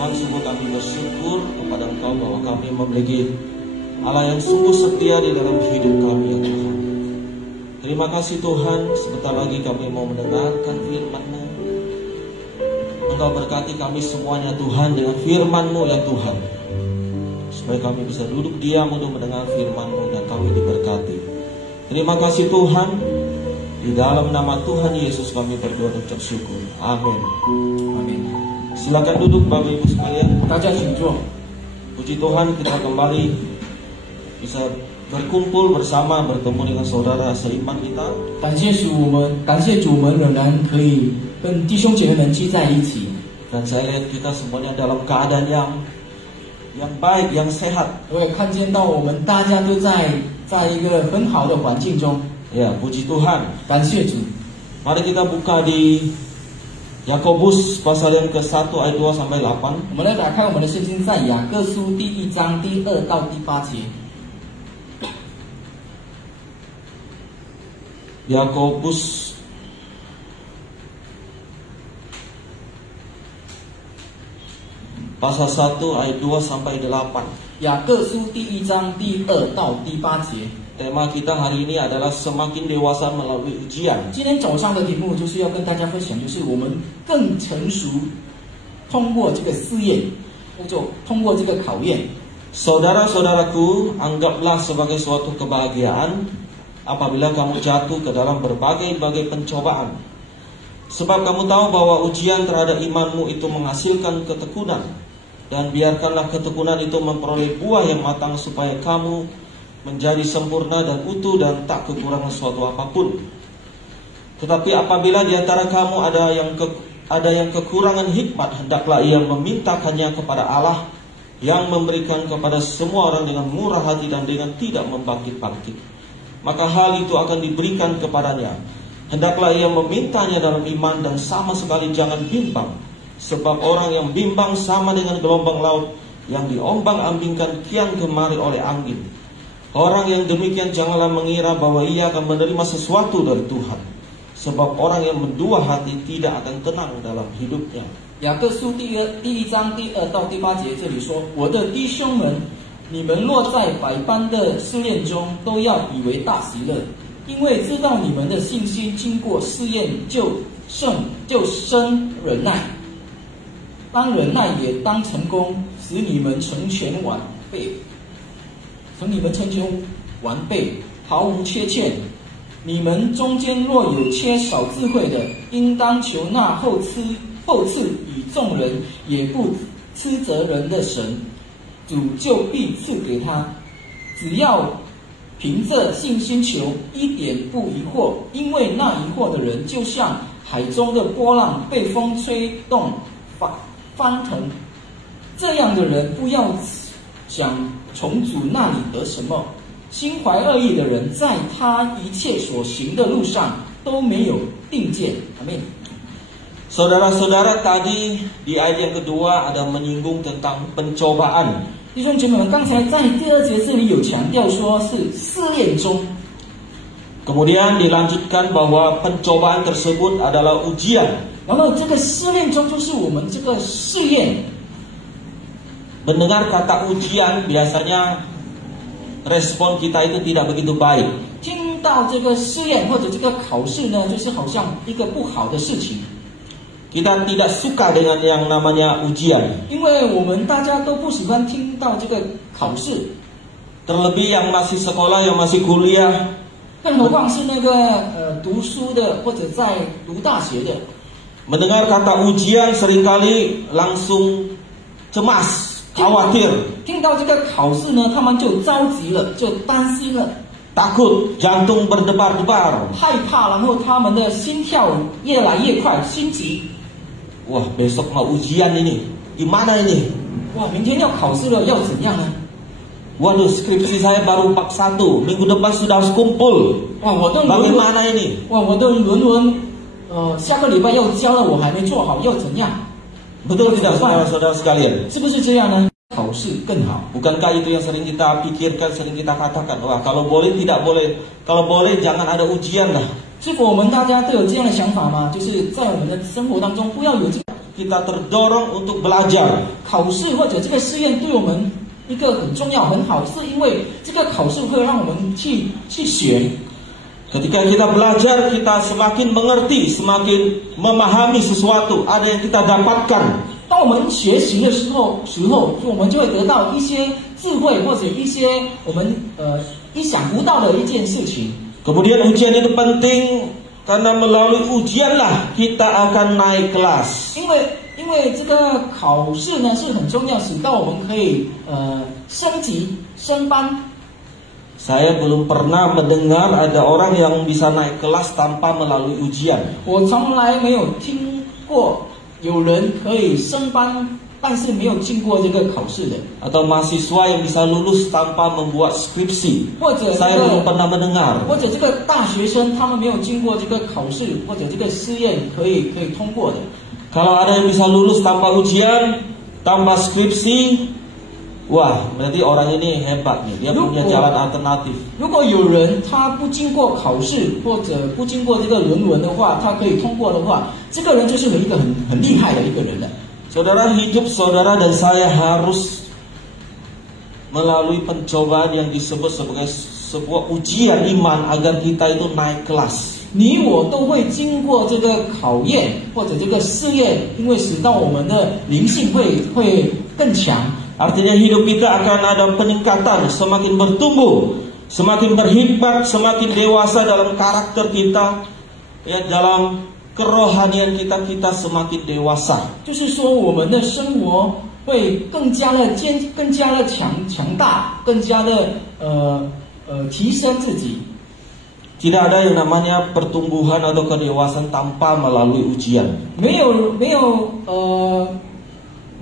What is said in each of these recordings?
Tuhan, sungguh kami bersyukur kepada Engkau bahwa kami memiliki Allah yang sungguh setia di dalam hidup kami, ya Tuhan. Terima kasih Tuhan, sebentar lagi kami mau mendengarkan firman-Mu. Engkau berkati kami semuanya Tuhan dengan firman-Mu, ya Tuhan, supaya kami bisa duduk diam untuk mendengar firman-Mu dan kami diberkati. Terima kasih Tuhan, di dalam nama Tuhan Yesus kami berdoa dan ucap syukur. Amin. Amin. Silakan duduk Bapak Ibu sekalian. Puji Tuhan, kita kembali bisa berkumpul bersama, bertemu dengan saudara seiman kita. 感谢主，我们仍然可以跟弟兄姐妹们聚在一起。 Dan saya lihat kita semuanya dalam keadaan yang baik, yang sehat. 我也看见到我们大家都在一个很好的环境中。 Ya, puji Tuhan. 感谢主。 Mari kita buka di Yakobus pasal yang ke-1 ayat 2 sampai 8. 我们来打开我们的圣经，在雅各书第1章第2到第8节。 Yakobus pasal 1 ayat 2 sampai 8. 雅各书第1章第2到第8节。 Tema kita hari ini adalah semakin dewasa melalui ujian. 今天早上的题目就是要跟大家分享，就是我们更成熟，通过这个试验，或者通过这个考验。 Saudara-saudaraku, anggaplah sebagai suatu kebahagiaan apabila kamu jatuh ke dalam berbagai-bagai pencobaan. Sebab kamu tahu bahwa ujian terhadap imanmu itu menghasilkan ketekunan. Dan biarkanlah ketekunan itu memperoleh buah yang matang supaya kamu menjadi sempurna dan utuh dan tak kekurangan suatu apapun. Tetapi apabila di antara kamu ada yang kekurangan hikmat, hendaklah ia memintakannya kepada Allah yang memberikan kepada semua orang dengan murah hati dan dengan tidak membangkit-bangkit. Maka hal itu akan diberikan kepadanya. Hendaklah ia memintanya dalam iman dan sama sekali jangan bimbang. Sebab orang yang bimbang sama dengan gelombang laut yang diombang-ambingkan kian kemari oleh angin. Orang yang demikian janganlah mengira bahwa ia akan menerima sesuatu dari Tuhan. Sebab orang yang mendua hati tidak akan tenang dalam hidupnya. 雅各书第1章第2到第8节，这里说：“我的弟兄们，你们落在百般的试炼中，都要以为大喜乐，因为知道你们的信心经过试验，就生忍耐。当忍耐也当成功，使你们成全完备，毫无缺欠。你们中间若有缺少智慧的，应当求那厚赐与众人也不斥责人的神，主就必赐给他。只要凭着信心求，一点不疑惑，因为那疑惑的人就像海中的波浪，被风吹动翻腾。这样的人不要想从主那里得什么。心怀恶意的人，在他一切所行的路上都没有定见。阿们。 Saudara-saudara, tadi di ayat yang kedua ada menyinggung tentang pencobaan. 弟兄姐妹们，刚才在第2节这里有强调说是试炼中。 Kemudian dilanjutkan bahwa pencobaan tersebut adalah ujian. 然后这个试炼中就是我们这个试验。 Mendengar kata ujian biasanya respon kita itu tidak begitu baik. 听到这个试验或者这个考试呢，就是好像一个不好的事情。 Kita tidak suka dengan yang namanya ujian. 因为我们大家都不喜欢听到这个考试。 Terlebih yang masih sekolah, yang masih kuliah. 更何况是那个读书的或者在读大学的。 Mendengar kata ujian seringkali langsung cemas, khawatir. 听到这个考试呢，他们就着急了，就担心了。 Takut, jantung berdebar-debar. 害怕，然后他们的心跳越来越快，心急。 Wah, besok mau ujian ini. Gimana ini? 哇，明天要考试了，要怎样呢？ Waduh, skripsi saya baru bab 1. Minggu depan sudah harus kumpul. 哇，我的论文， Bagaimana ini? 哇，我的论文，下个礼拜要交了，我还没做好，要怎样？ Betul tidak saudara-saudara sekalian? 是不是这样呢？考试更好。 Bukankah itu yang sering kita pikirkan, sering kita katakan? Wah, kalau boleh tidak boleh. Kalau boleh jangan ada ujian lah. 是否我们大家都有这样的想法吗？就是在我们的生活当中，不要有这个 kita terdorong untuk belajar. 考试或者这个试验对我们一个很重要很好，是因为这个考试会让我们去学。 Ketika kita belajar, kita semakin mengerti, semakin memahami sesuatu, ada yang kita dapatkan. 当我们学习的时候，我们就会得到一些智慧或者一些我们意想不到的一件事情。 Kemudian ujian itu penting karena melalui ujianlah kita akan naik kelas. 因为这个考试呢是很重要，使到我们可以升级升班。 Saya belum pernah mendengar ada orang yang bisa naik kelas tanpa melalui ujian. 我从来没有听过有人可以升班，但是没有经过这个考试的。 Atau mahasiswa yang bisa lulus tanpa membuat skripsi. 或者 Saya belum pernah mendengar. 或者这个大学生他们没有经过这个考试或者这个试验可以通过的。 Kalau ada yang bisa lulus tanpa ujian, tanpa skripsi, wah, berarti orang ini hebat nih. Dia punya jalan alternatif. 如果有人他不经过考试或者不经过这个论文的话，他可以通过的话，这个人就是一个很厉害的一个人了。 Saudara, hidup saudara dan saya harus melalui pencobaan yang disebut sebagai sebuah ujian iman agar kita itu naik kelas. 你我都会经过这个考验或者这个试验，因为使到我们的灵性会更强。 Artinya hidup kita akan ada peningkatan, semakin bertumbuh, semakin berhikmat, semakin dewasa dalam karakter kita, ya dalam kerohanian kita semakin dewasa. 就是说，我们的生活会更加的强大，更加的提升自己。 Tidak ada yang namanya pertumbuhan atau kedewasaan tanpa melalui ujian. 没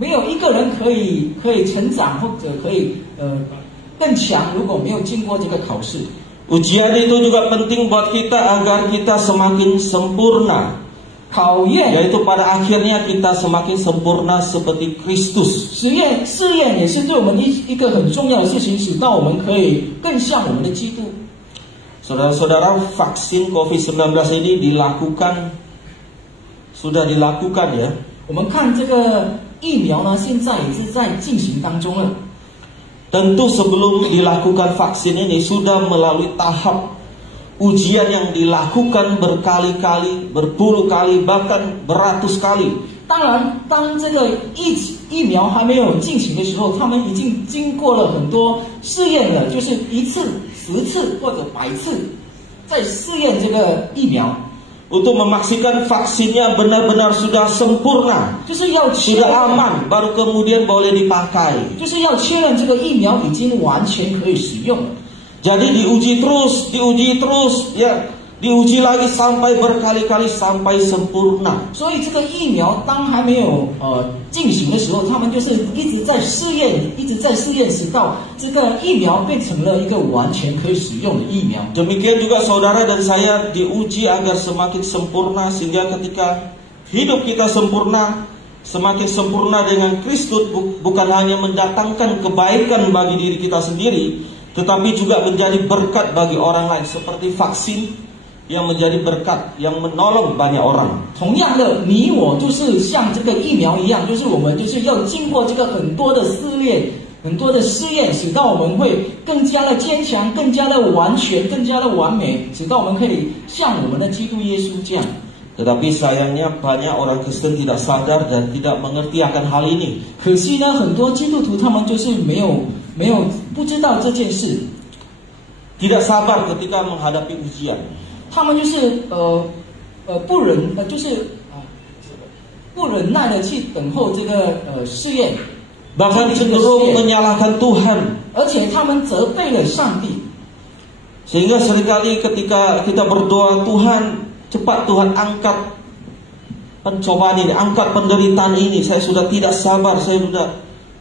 有一个人可以成长或者可以更强，如果没有经过这个考试。 Ujian itu juga penting buat kita agar kita semakin sempurna. 考验 Yaitu pada akhirnya kita semakin sempurna seperti Kristus. 试验也是对我们一个很重要的事情，使到我们可以更像我们的基督。 Saudara-saudara, vaksin COVID-19 ini sudah dilakukan ya. 我们看这个疫苗呢，现在也是在进行当中了。 Tentu sebelum dilakukan vaksin ini sudah melalui tahap ujian yang dilakukan berkali-kali, berpuluh kali, bahkan beratus kali. 当然，当这个疫苗还没有进行的时候，他们已经经过了很多试验了，就是1次、10次或者100次在试验这个疫苗。 Untuk memastikan vaksinnya benar-benar sudah sempurna, 就是要确 sudah 认， aman, baru kemudian boleh dipakai. 就是要确认这个疫苗已经完全可以使用了。 Jadi diuji terus, ya, diuji lagi sampai berkali-kali sampai sempurna. 所以这个疫苗当还没有进行的时候，他们就是一直在试验，直到这个疫苗变成了一个完全可以使用的疫苗。 Demikian juga saudara dan saya diuji agar semakin sempurna sehingga ketika hidup kita sempurna, semakin sempurna dengan Kristus, bukan hanya mendatangkan kebaikan bagi diri kita sendiri, tetapi juga menjadi berkat bagi orang lain seperti vaksin yang menjadi berkat yang menolong banyak orang. 同样的，你我就是像这个疫苗一样，就是我们就是要经过这个很多的试验，使到我们会更加的坚强，更加的完全，更加的完美，使到我们可以像我们的基督耶稣这样。 Tetapi sayangnya banyak orang Kristen tidak sadar dan tidak mengerti akan hal ini. 可惜呢，很多基督徒他们就是没有不知道这件事， Tidak sabar ketika menghadapi ujian. 他们就是不忍耐的去等候这个试验， Bahkan cenderung menyalahkan Tuhan. 而且他们责备了上帝。 Sehingga seringkali ketika kita berdoa, Tuhan, cepat Tuhan angkat pencobaan ini, angkat penderitaan ini. Saya sudah tidak sabar, saya sudah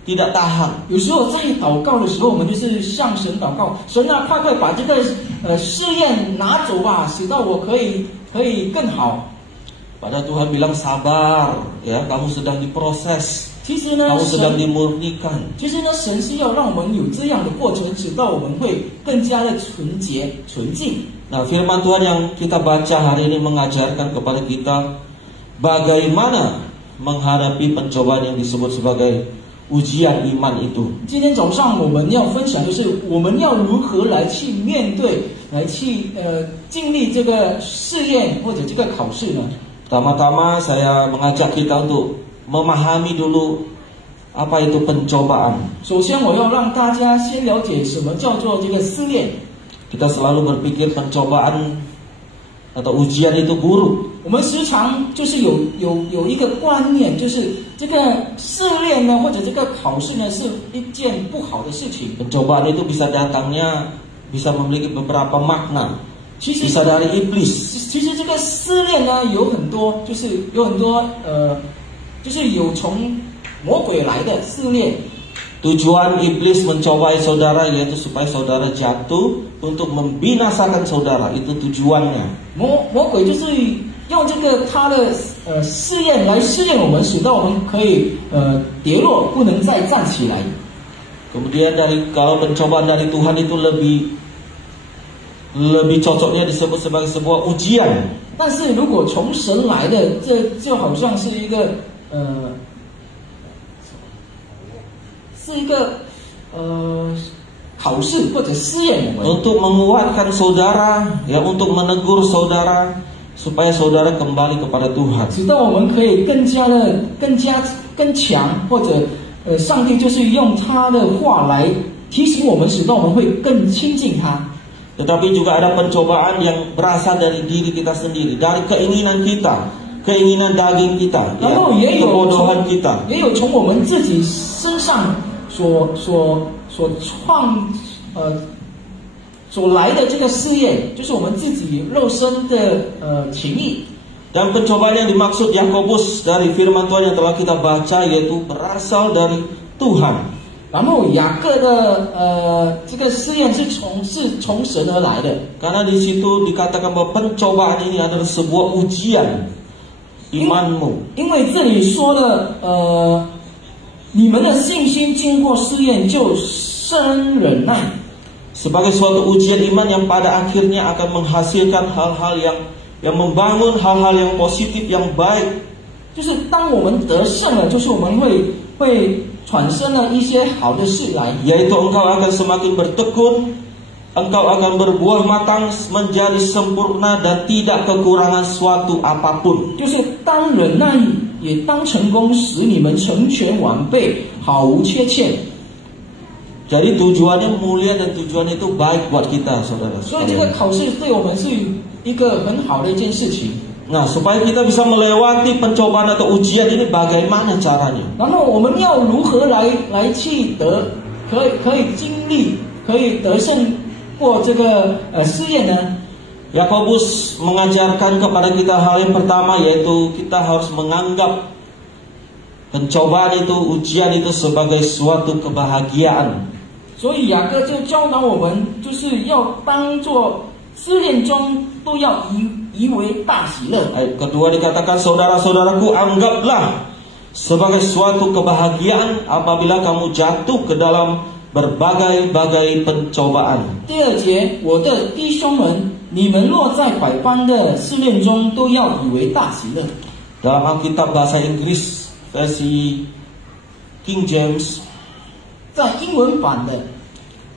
tidak tahan. 有时候在祷告的时候，我们就是向神祷告，神啊，快把这个试验拿走吧，使到我可以更好。 Padahal Tuhan bilang sabar, ya, kamu sedang diproses, 其实呢， kamu sedang dimurnikan. 其实呢，神是要让我们有这样的过程，使到我们会更加的纯洁、纯净。 Nah, firman Tuhan yang kita baca hari ini mengajarkan kepada kita bagaimana menghadapi pencobaan yang disebut sebagai ujian iman itu. 今天早上我们要分享就是我们要如何来去面对，来去经历这个试验或者这个考试呢？ Pertama-tama saya mengajak kita untuk memahami dulu apa itu pencobaan. 首先我要让大家先了解什么叫做这个试炼。 Kita selalu berpikir pencobaan atau ujian itu buruk. 我们时常就是有一个观念，就是这个试炼呢，或者这个考试呢，是一件不好的事情。 Pencobaan itu bisa datangnya, bisa memiliki beberapa makna. 其实 Bisa dari iblis. 其实这个试炼呢，有很多就是有从魔鬼来的试炼。 Tujuan iblis mencobai saudara yaitu supaya saudara jatuh untuk membinasakan saudara. Itu tujuannya. 魔鬼就是用这个他的试验来试验我们，使到我们可以跌落，不能再站起来。 Kemudian kalau pencobaan dari Tuhan itu lebih cocoknya disebut sebagai sebuah ujian. 但是如果从神来的，这就好像是一个考试或者试验我们。 Untuk menguatkan saudara, ya untuk menegur saudara supaya saudara kembali kepada Tuhan. 直到我们可以更强，或者上帝就是用他的话来提醒我们，使到我们会更亲近他。 Tetapi juga ada pencobaan yang berasal dari diri kita sendiri, dari keinginan kita, keinginan daging kita, 然后也有 kebodohan kita. 也有从我们自己身上所来的这个试验，就是我们自己肉身的情意。 Dan pencobaan yang dimaksud Yakobus dari firman Tuhan yang telah kita baca yaitu berasal dari Tuhan. 然后雅各的这个试验是从神而来的。 Karena di situ dikatakan bahwa pencobaan ini adalah sebuah ujian imanmu. 因为这里说了你们的信心经过试验就生忍耐。 Sebagai suatu ujian iman yang pada akhirnya akan menghasilkan hal-hal yang membangun hal-hal yang positif yang baik. 就是当我们得胜了，就是我们会产生了一些好的事来， Yaitu engkau akan semakin bertekun, engkau akan berbuah matang menjadi sempurna dan tidak kekurangan suatu apapun. 就是当忍耐也当成功，使你们成全完备，毫无缺欠。 Jadi tujuannya mulia dan tujuannya itu baik buat kita, saudara. 所以这个考试对我们是一个很好的一件事情。 Nah, supaya kita bisa melewati pencobaan atau ujian ini, bagaimana caranya? 然后我们要如何来去可以经历，可以得胜过这个试验呢？ Yakobus mengajarkan kepada kita hal yang pertama yaitu kita harus menganggap pencobaan itu, ujian itu sebagai suatu kebahagiaan. 所以雅各就教导我们，就是要当作试炼中都要以为大喜乐。 Ayat kedua dikatakan, saudara-saudaraku, anggaplah sebagai suatu kebahagiaan apabila kamu jatuh ke dalam berbagai-bagai pencobaan. 第二节，我的弟兄们，你们落在百般的试炼中，都要以为大喜乐。 Dalam Alkitab bahasa Inggris versi King James 在英文版的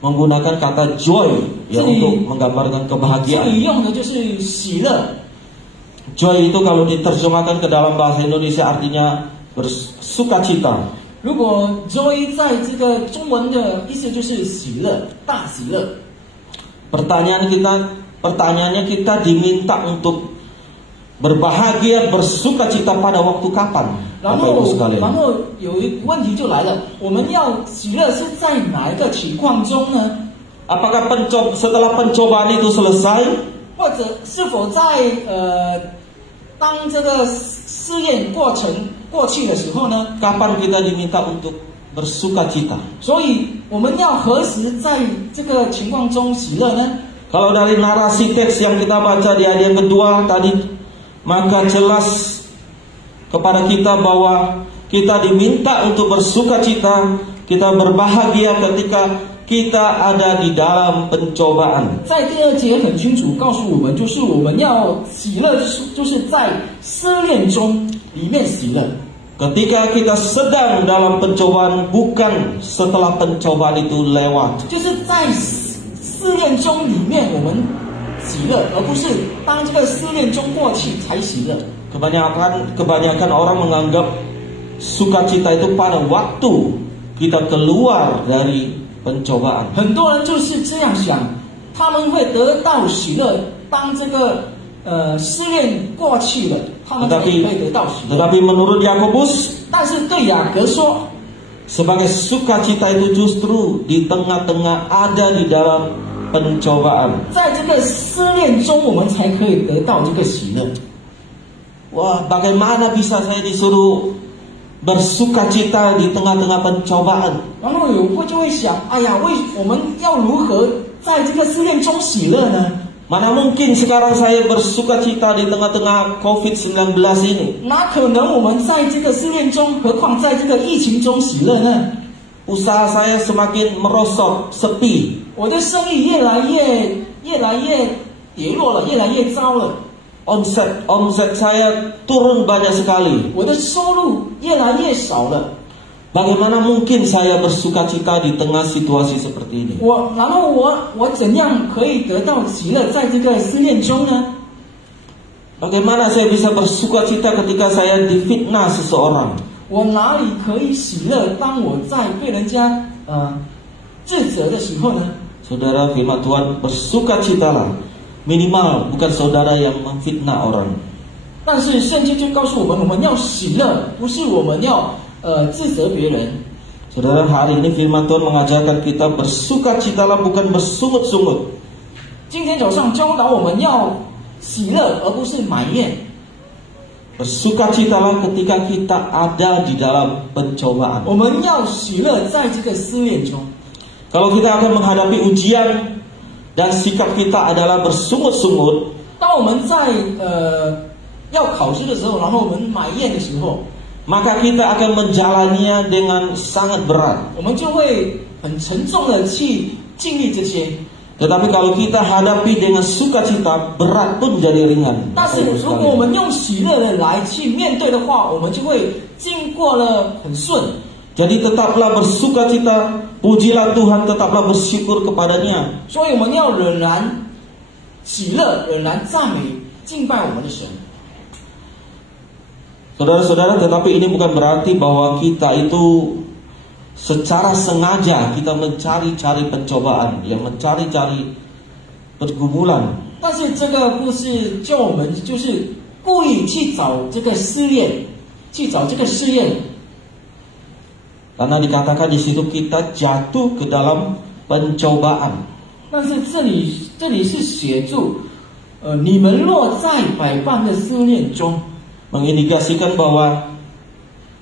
menggunakan kata joy yang untuk menggambarkan 这 kebahagiaan. 里用的就是喜乐。 Joy itu kalau diterjemahkan ke dalam bahasa Indonesia artinya bersukacita. 如果 joy 在这个中文的意思就是喜乐，大喜乐。 Pertanyaannya kita diminta untuk berbahagia, bersukacita pada waktu kapan? 然后有一个问题就来了，我们要喜乐是在哪一个情况中呢？ Apakah setelah pencobaan itu selesai? 或者是否在当这个试验过程过去的时候呢？ Kapan kita diminta untuk bersukacita? 所以我们要何时在这个情况中喜乐呢？ Kalau dari narasi teks yang kita baca di ayat yang kedua tadi, maka jelas kepada kita bahwa kita diminta untuk bersukacita, kita berbahagia ketika kita ada di dalam pencobaan. 在第二节很清楚告诉我们，就是我们要喜乐，就是在试炼中里面喜乐。Ketika kita sedang dalam pencobaan, bukan setelah pencobaan itu lewat. 就是在试炼中里面我们喜乐，而不是当这个试炼中过去才喜乐。 Kebanyakan orang menganggap sukacita itu pada waktu kita keluar dari pencobaan. 很多人就是这样想，他们会得到喜乐，当这个试炼过去了，他们才会得到喜乐。 Tetapi menurut Yakobus, 但是对雅各说， sebagai sukacita itu justru di tengah-tengah ada di dalam pencobaan. 在这个试炼中，我们才可以得到这个喜乐。 Wah, bagaimana bisa saya disuruh bersukacita di tengah-tengah pencobaan? 然后就会想，哎呀，我们要如何在这个试炼中喜乐呢？ Mana mungkin sekarang saya bersukacita di tengah-tengah COVID-19 ini? 哪可能我们在这个试炼中，何况在这个疫情中喜乐呢？ Usaha saya semakin merosot, sepi. 我的生意越来越跌落了，越来越糟了。 Omset saya turun banyak sekali. 我的收入越来越少了。 Bagaimana mungkin saya bersukacita di tengah situasi seperti ini? 然后我怎样可以得到喜乐在这个试炼中呢？ Bagaimana saya bisa bersukacita ketika saya difitnah seseorang? 我哪里可以喜乐？当我在被人家指责的时候呢？ Saudara, firman Tuhan, bersukacitalah. Minimal bukan saudara yang memfitnah orang. 但是圣经就告诉我们要喜乐，不是我们要自责别人。 Saudara, hari ini firman Tuhan mengajarkan kita bersukacitalah bukan bersungut-sungut. 今天早上教导我们要喜乐，而不是埋怨。 Bersukacitalah ketika kita ada di dalam pencobaan. 我们要喜乐在这个试炼中。 Kalau kita akan menghadapi ujian dan sikap kita adalah bersungut-sungut, 当我们在要考试的时候，然后我们埋怨的时候， maka kita akan menjalaninya dengan sangat berat. 我们就会很沉重的去经历这些。 Tetapi kalau kita hadapi dengan sukacita, berat pun jadi ringan. 但是如果我们用喜乐的来去面对的话，我们就会经过了很顺。 Jadi tetaplah bersukacita, pujilah Tuhan, tetaplah bersyukur kepadanya. 所以我们要仍然喜乐，仍然赞美、敬拜我们的神。 Saudara-saudara, tetapi ini bukan berarti bahwa kita itu secara sengaja kita mencari-cari pencobaan, ya mencari-cari pergumulan. 但是这个不是叫我们就是故意去找这个试验，去找这个试验。 Karena dikatakan di situ kita jatuh ke dalam pencobaan. 但是这里是写住，你们若在百般的试炼中， Mengindikasikan bahwa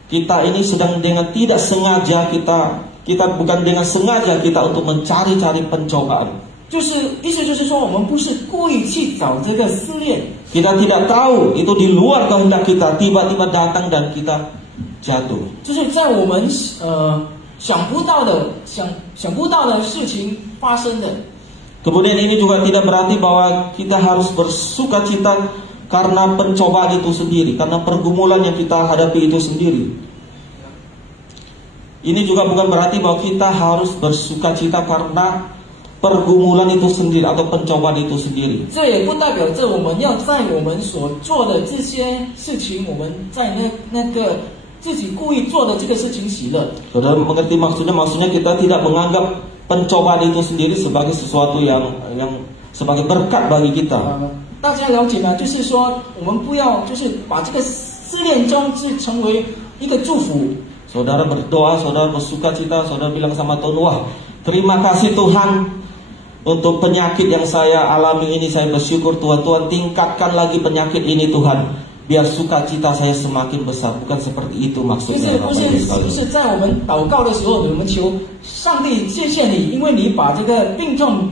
kita ini sedang dengan tidak sengaja kita bukan dengan sengaja kita untuk mencari-cari pencobaan. 意思就是说，我们不是故意去找这个试炼。 Kita tidak tahu itu di luar kehendak kita, tiba-tiba datang dan kita jatuh. 就是在我们想不到的事情发生的。 Kemudian ini juga tidak berarti bahwa kita harus bersukacita karena pencobaan itu sendiri, karena pergumulan yang kita hadapi itu sendiri. Ini juga bukan berarti bahwa kita harus bersukacita karena pergumulan itu sendiri atau pencobaan itu sendiri. 这也不代表着我们要在我们所做的这些事情，我们在那个自己故意做的这个事情喜乐。 Saudara mengerti maksudnya? Maksudnya kita tidak menganggap pencobaan itu sendiri sebagai sesuatu yang sebagai berkat bagi kita. 大家了解吗？就是说，我们不要就是把这个试炼中是成为一个祝福。 Saudara berdoa, saudara bersukacita, saudara bilang sama Tuhan, wah terima kasih Tuhan untuk penyakit yang saya alami ini, saya bersyukur Tuhan. Tuhan tingkatkan lagi penyakit ini Tuhan, biar sukacita saya semakin besar. Bukan seperti itu maksudnya. 不是在我们祷告的时候，我们求上帝谢谢你，因为你把这个病痛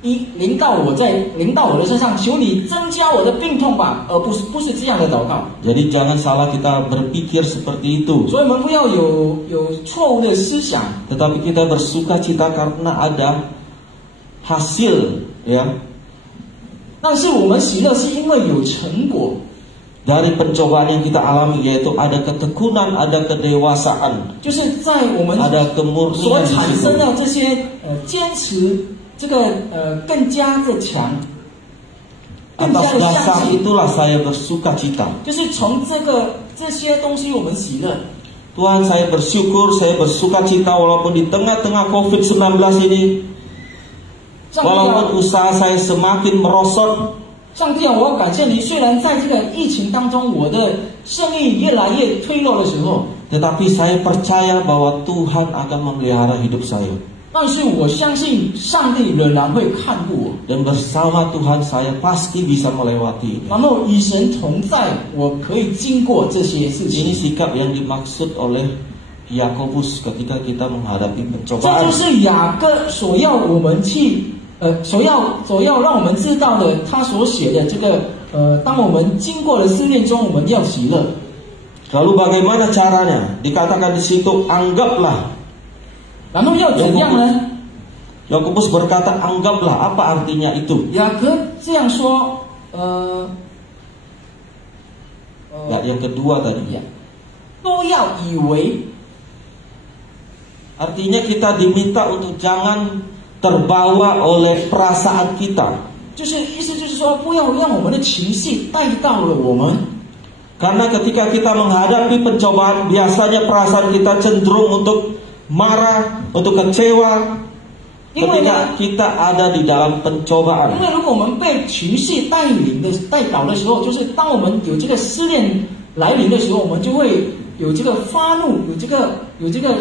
临到我的身上，求你增加我的病痛吧，而不是这样的祷告。 Jadi jangan salah kita berpikir seperti itu. 所以我们不要有错误的思想， Tetapi kita bersukacita karena ada hasil, ya. 但是我们喜乐是因为有成果。dari pencobaan yang kita alami, yaitu ada ketekunan, ada kedewasaan, 就是在我们 ada 所 kemurnian di 产 situ. 生的这些坚持，这个更加的强，更加 Atas 的 dasar 相信， itulah saya bersuka cita. 就是从这些东西我们喜乐。 Tuhan, saya bersyukur, saya bersuka cita walaupun di tengah-tengah COVID-19 ini, 上帝啊， walaupun usaha saya semakin merosot, 上帝啊，我要感谢你。虽然在这个疫情当中，我的生意越来越退落的时候， tetapi saya percaya bahwa Tuhan akan memelihara hidup saya. 但是我相信上帝仍然会看顾我。 Dan bersama Tuhan saya pasti bisa melewati ini. 然后与神同在，我可以经过这些事 Ini 情。 sikap yang dimaksud oleh Yakobus ketika kita menghadapi 这 pencobaan. 就是雅各所要我们去，所要让我们知道的，他所写的这个，当我们经过了试炼中，我们要喜乐。 Lalu bagaimana caranya? Dikatakan di situ, anggaplah. 然后要怎样呢？ Yakobus berkata, anggaplah. Apa artinya itu? 雅各这样说，Nah, yang kedua tadi. 都要以为， Artinya kita diminta untuk jangan terbawa oleh perasaan kita. 意思就是说，不要让我们的情绪带到了我们。 Karena ketika kita menghadapi pencobaan, biasanya perasaan kita cenderung untuk marah, untuk kecewa. 因为呢， Ketika kita ada di dalam 因 pencobaan. 为如果我们被情绪带导的时候，就是当我们有这个试炼来临的时候，我们就会有这个发怒，有这个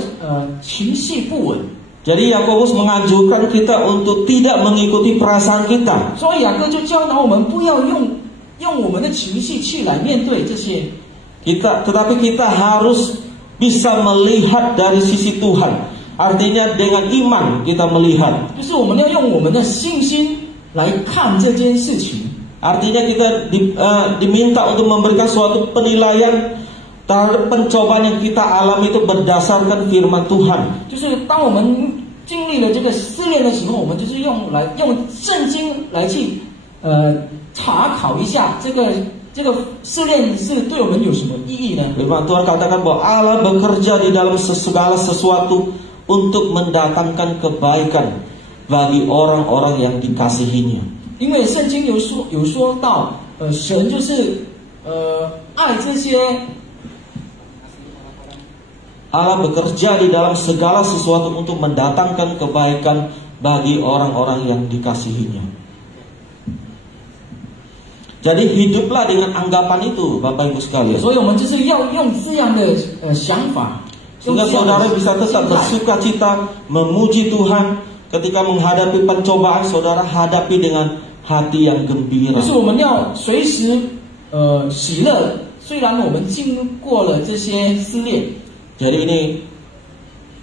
情绪不稳。 Jadi Yakobus menganjurkan kita untuk tidak mengikuti perasaan kita. 所以雅各就教导我们不要用我们的情绪去来面对这些。 Tetapi kita harus bisa melihat dari sisi Tuhan. Artinya dengan iman kita melihat. 就是我们要用我们的信心来看这件事情。 Artinya kita diminta untuk memberikan suatu penilaian terhadap pencobaan yang kita alami itu berdasarkan firman Tuhan. 就是当我们经历了这个试炼的时候，我们就是用圣经来去查考一下这个试炼是对我们有什么意义呢？ Firman Tuhan katakan bahwa Allah bekerja di dalam segala sesuatu untuk mendatangkan kebaikan bagi orang-orang yang dikasihinya. 因为圣经有说到，神就是爱这些。 Allah bekerja di dalam segala sesuatu untuk mendatangkan kebaikan bagi orang-orang yang dikasihinya. Jadi hiduplah dengan anggapan itu, Bapak Ibu sekalian. 所以我们就是要用这样的想法， Sehingga saudara bisa tetap bersuka cita, memuji Tuhan. Ketika menghadapi pencobaan, saudara hadapi dengan hati yang gembira. 就是我们要随时喜乐，虽然我们经过了这些试炼。 Jadi ini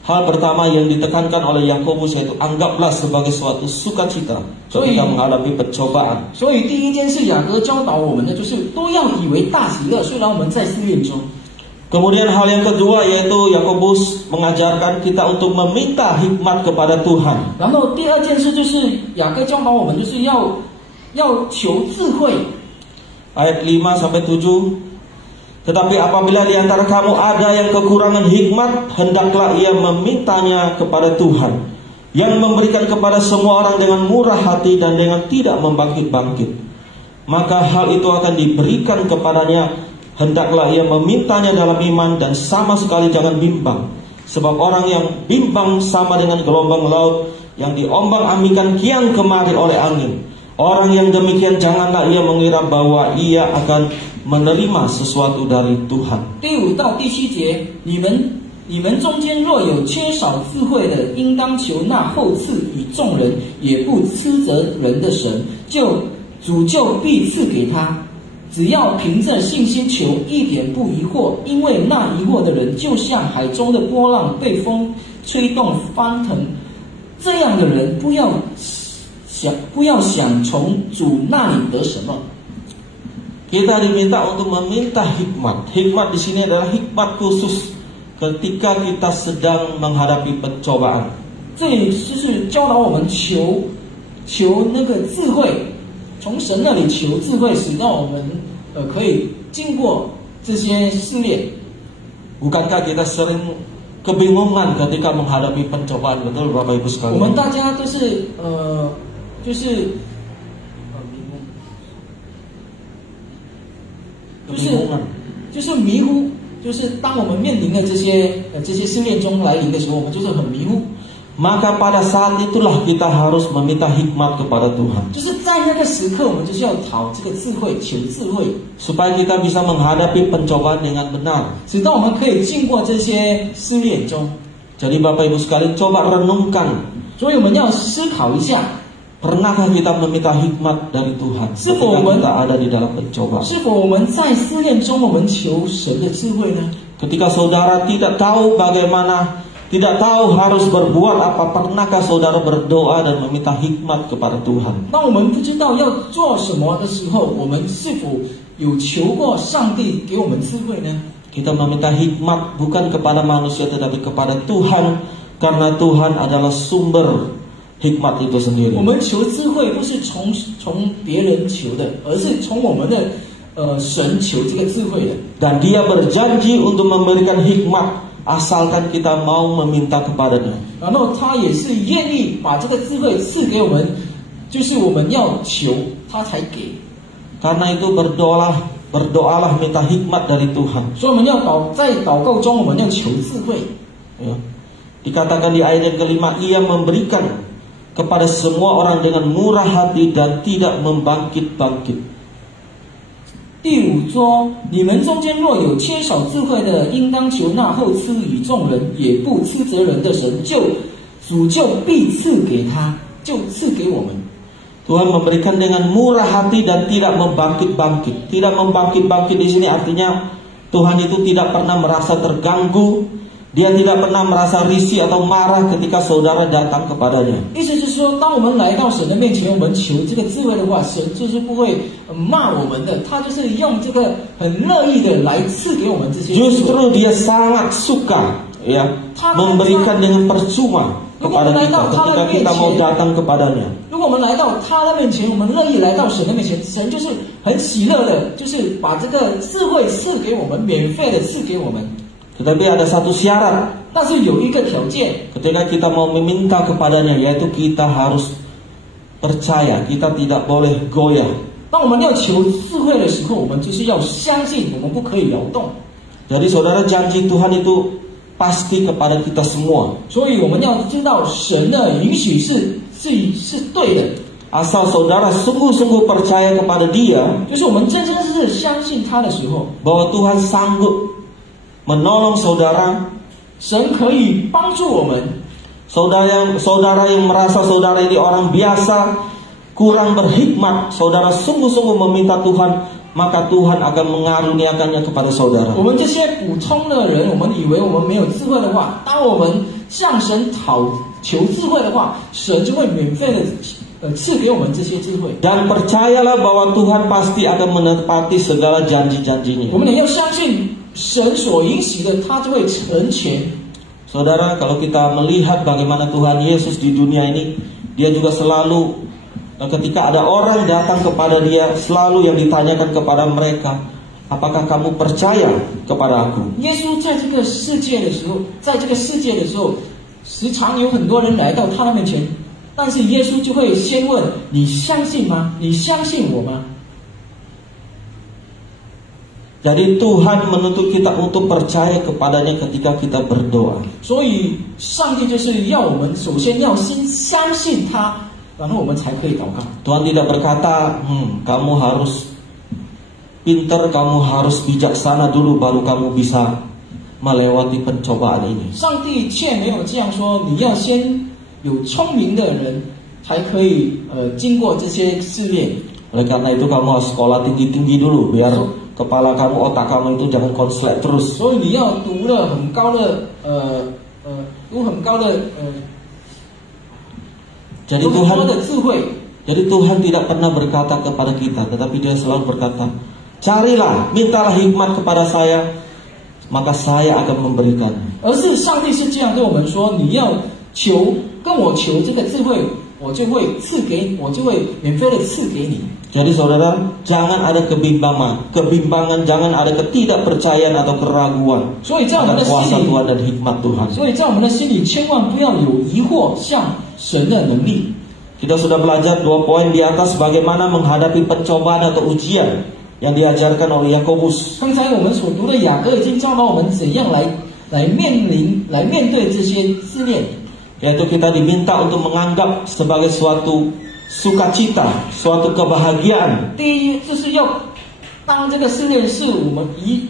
hal pertama yang ditekankan oleh Yakobus, yaitu anggaplah sebagai suatu sukacita ketika menghadapi pencobaan. 所以第一件事，雅各教导我们的就是都要以为大喜乐，虽然我们在试炼中。 Kemudian hal yang kedua yaitu Yakobus mengajarkan kita untuk meminta hikmat kepada Tuhan. 然后第二件事就是雅各教导我们就是要求智慧。 Ayat 5 sampai 7. Tetapi apabila di antara kamu ada yang kekurangan hikmat, hendaklah ia memintanya kepada Tuhan, yang memberikan kepada semua orang dengan murah hati dan dengan tidak membangkit-bangkit. Maka hal itu akan diberikan kepadanya. Hendaklah ia memintanya dalam iman dan sama sekali jangan bimbang. Sebab orang yang bimbang sama dengan gelombang laut yang diombang-ambingkan kian kemari oleh angin. Orang yang demikian janganlah ia mengira bahwa ia akan menerima sesuatu dari Tuhan. 第5到第7节，你们中间若有缺少智慧的，应当求那厚赐与众人也不斥责人的神，主就必赐给他。只要凭着信心求，一点不疑惑，因为那疑惑的人就像海中的波浪，被风吹动翻腾。这样的人不要想从主那里得什么。 Kita diminta untuk meminta hikmat. Hikmat di sini adalah hikmat khusus ketika kita sedang menghadapi pencobaan. 这里就是教导我们求那个智慧，从神那里求智慧，使到我们可以经过这些试炼。 Bukankah kita sering kebingungan ketika menghadapi pencobaan, betul Bapak Ibu 我 sekalian? 们大家都是就是迷糊，就是当我们面临的这些试炼中来临的时候，我们就是很迷糊。 Maka pada saat itulah kita harus meminta hikmat kepada Tuhan, 就是在那个时刻，我们就是要讨这个智慧，求智慧， supaya kita bisa menghadapi pencobaan dengan benar. 直到我们可以经过这些试炼中。 Jadi Bapak Ibu sekalian, coba renungkan, 所以我们要思考一下， pernahkah kita meminta hikmat dari Tuhan ketika kita ada di dalam pencobaan? 是否我们在试炼中，我们求神的智慧呢？ Ketika saudara tidak tahu bagaimana, tidak tahu harus berbuat apa, pernahkah saudara berdoa dan meminta hikmat kepada Tuhan? 当我们不知道要做什么的时候，我们是否有求过上帝给我们智慧呢？ Kita meminta hikmat bukan kepada manusia tetapi kepada Tuhan, karena Tuhan adalah sumber hikmat itu sendiri. 我们求智慧不是从别人求的，而是从我们的神求这个智慧的。 Dan Dia berjanji untuk memberikan hikmat asalkan kita mau meminta kepadanya. 然后他也是愿意把这个智慧赐给我们，就是我们要求他才给。 Karena itu berdoalah minta hikmat dari Tuhan. 所以我们要在祷告中，我们要求智慧。 Ya. Dikatakan di ayat yang kelima, Ia memberikan kepada semua orang dengan murah hati dan tidak membangkit-bangkit. 第五说，你们中间若有缺少智慧的，应当求那后赐与众人，也不斥责人的神，主就必赐给他，就赐给我们。 Tuhan memberikan dengan murah hati dan tidak membangkit-bangkit. Tidak membangkit-bangkit di sini artinya Tuhan itu tidak pernah merasa terganggu. Dia tidak pernah merasa risih atau marah ketika saudara datang kepadanya. 意思就是说，当我们来到神的面前，我们求这个智慧的话，神就是不会骂我们的，他就是用这个很乐意的来赐给我们这些智慧。 Justru dia sangat suka, ya, memberikan dengan percuma kepada kita ketika kita mau datang kepadanya. 如果我们来到他的面前，我们乐意来到神的面前，神就是很喜乐的，就是把这个智慧赐给我们，免费的赐给我们。 Tetapi ada satu syarat. 但是有一个条件， Ketika kita mau meminta kepadanya, yaitu kita harus percaya, kita tidak boleh goyah. 当我们要求智慧的时候，我们就是要相信，我们不可以摇动。 Jadi saudara, janji Tuhan itu pasti kepada kita semua. 所以我们要知道，神的允许是对的。 Asal saudara sungguh-sungguh percaya kepada Dia, 就是我们真真实实相信他的时候， bahwa Tuhan sanggup menolong saudara. 神可以帮助我们。 Saudara yang merasa saudara ini orang biasa, kurang berhikmat, saudara sungguh-sungguh meminta Tuhan, maka Tuhan akan mengaruniakannya kepada saudara. 我们这些普通的人，我们以为我们没有智慧的话，当我们向神求智慧的话，神就会免费的赐给我们这些智慧。 Dan percayalah bahwa Tuhan pasti akan menepati segala janji-janjinya. 我们也要相信神所允许的，他就会成全。 Saudara, kalau kita melihat bagaimana Tuhan Yesus di dunia ini, Dia juga selalu ketika ada orang datang kepada Dia, selalu yang ditanyakan kepada mereka, apakah kamu percaya kepada Aku? 耶稣在这个世界的时候，时常有很多人来到他的面前，但是耶稣就会先问：你相信吗？你相信我吗？ Jadi Tuhan menuntut kita untuk percaya kepadanya ketika kita berdoa. 所以上帝就是要我们首先要先相信他，然后我们才可以祷告。 Tuhan tidak berkata, kamu harus pintar, kamu harus bijaksana dulu baru kamu bisa melewati pencobaan ini. 上帝却没有这样说，你要先有聪明的人才可以经过这些试炼。 Oleh karena itu kamu harus sekolah tinggi-tinggi dulu biar kepala kamu, otak kamu itu jangan konslet terus. 所以你要读了很高的Jadi Tuhan tidak pernah berkata kepada kita, tetapi Dia selalu berkata, carilah, mintalah hikmat kepada saya, maka saya akan memberikan. 而是上帝是这样对我们说，你要跟我求这个智慧，我就会免费的赐给你。 Jadi saudara, jangan ada kebimbangan, jangan ada ketidakpercayaan atau keraguan 所以在我们 akan 的 kuasa 心里， Tuhan dan hikmat Tuhan. 所以在我们的心里千万不要有疑惑，向神的能力。 Kita sudah belajar 2 poin di atas bagaimana menghadapi pencobaan atau ujian yang diajarkan oleh Yakobus. 刚才我们所读的雅各已经教导我们怎样来面对这些试炼， Yaitu kita diminta untuk menganggap sebagai suatu sukacita, suatu kebahagiaan. 第一就是要当这个试炼是我们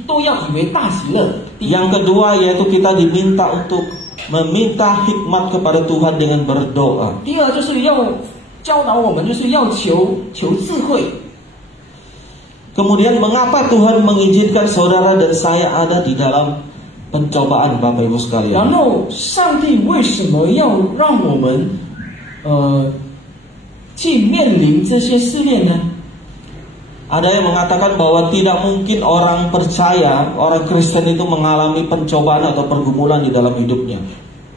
都要以为大喜乐。第一， Yang kedua yaitu kita diminta untuk meminta hikmat kepada Tuhan dengan berdoa. 第二就是要教导我们，就是要求智慧。 Kemudian mengapa Tuhan mengizinkan saudara dan saya ada di dalam pencobaan, Bapak Ibu 然 sekalian? 后上帝为什么要让我们去面临这些试炼呢？ Ada yang mengatakan bahwa tidak mungkin orang percaya, orang Kristen itu mengalami pencobaan atau pergumulan di dalam hidupnya.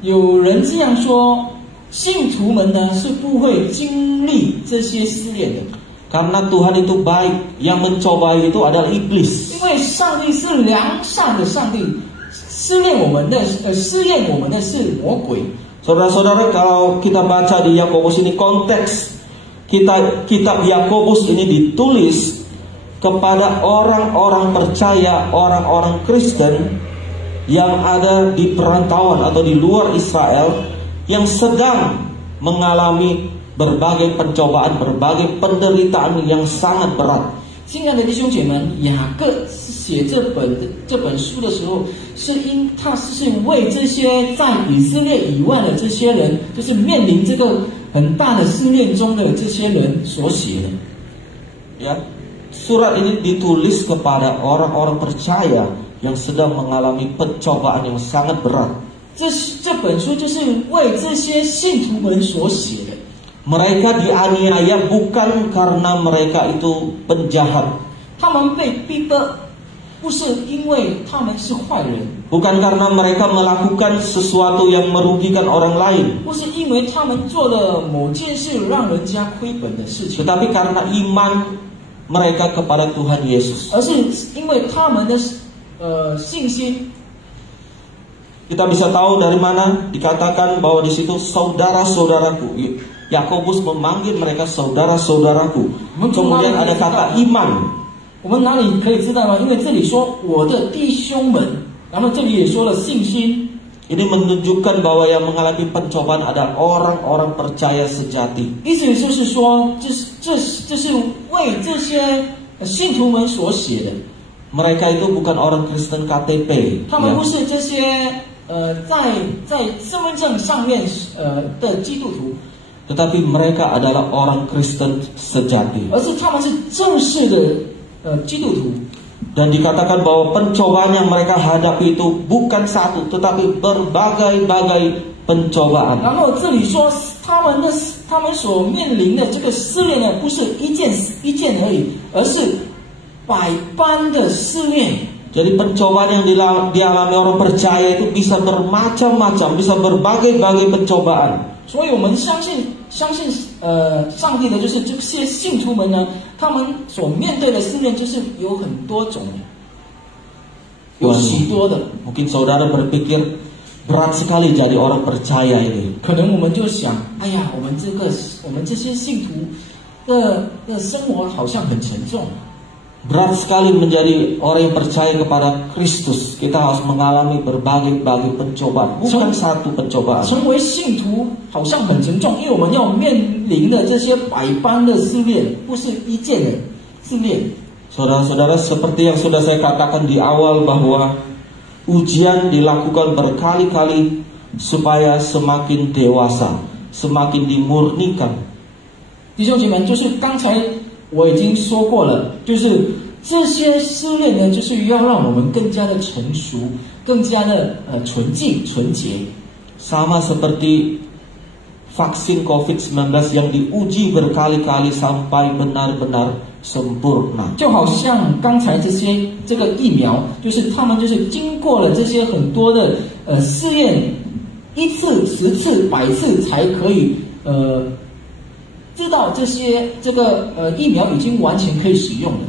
有人这样说，信徒们呢是不会经历这些试炼的， Karena Tuhan itu baik, yang mencobai itu adalah iblis. 因为上帝是良善的上帝，试验我们的是魔鬼。 Saudara-saudara, kalau kita baca di Yakobus ini konteks kitab Yakobus ini ditulis kepada orang-orang percaya, orang-orang Kristen yang ada di perantauan atau di luar Israel yang sedang mengalami berbagai pencobaan, berbagai penderitaan yang sangat berat. 亲爱的弟兄姐妹们，雅各写这本书的时候，他是为这些在以色列以外的这些人，就是面临这个很大的试炼中的这些人所写的。 Ya, surat ini ditulis kepada orang-orang percaya yang sedang mengalami pencobaan yang sangat berat. 这本书就是为这些信徒们所写的。 Mereka dianiaya bukan karena mereka itu penjahat, 他们被逼迫，不是因为他们是坏人， bukan karena mereka melakukan sesuatu yang merugikan orang lain, 不是因为他们做了某件事让人家亏本的事情， tetapi karena iman mereka kepada Tuhan Yesus. 而是因为他们的信心。 Kita bisa tahu dari mana dikatakan bahwa di situ saudara-saudaraku. Yakobus memanggil mereka saudara-saudaraku. Kemudian ada kata iman. 我们哪里可以知道吗？因为这里说我的弟兄们，然后这里也说了信心。 Ini menunjukkan bahwa yang mengalami pencobaan adalah orang-orang percaya sejati. 意思就是说，这是为这些信徒们所写的。 Mereka itu bukan orang Kristen KTP. 他们不是这些在身份证上面的基督徒。 Tetapi mereka adalah orang Kristen sejati. 而是他们是正式的基督徒。 Dan dikatakan bahwa pencobaan yang mereka hadapi itu bukan satu, tetapi berbagai-bagai pencobaan. 然后这里说他们所面临的这个试炼呢，不是一件而已，而是百般的试炼。 Jadi pencobaan yang dialami orang percaya itu bisa bermacam-macam, bisa berbagai-bagai pencobaan. 所以我们相信上帝的就是这些信徒们呢，他们所面对的试炼就是有很多种，有许多的。 Mungkin saudara berpikir berat sekali jadi orang percaya ini. 可能我们就想，哎呀，我们这些信徒的生活好像很沉重。 Berat sekali menjadi orang yang percaya kepada Kristus. Kita harus mengalami berbagai-bagai pencobaan, bukan satu pencobaan. 成为信徒好像很沉重，因为我们要面临的这些百般的试炼，不是一件的试炼。 Saudara-saudara, seperti yang sudah saya katakan di awal bahwa ujian dilakukan berkali-kali supaya semakin dewasa, semakin dimurnikan. 弟兄姐妹，就是刚才我已经说过了，就是这些试炼呢，就是要让我们更加的成熟，更加的纯净、纯洁。 Sama seperti vaksin COVID-19 yang diuji berkali-kali sampai benar-benar sempurna. 就好像刚才这个疫苗，就是他们就是经过了这些很多的试验，1次、10次、100次才可以知道这些疫苗已经完全可以使用了。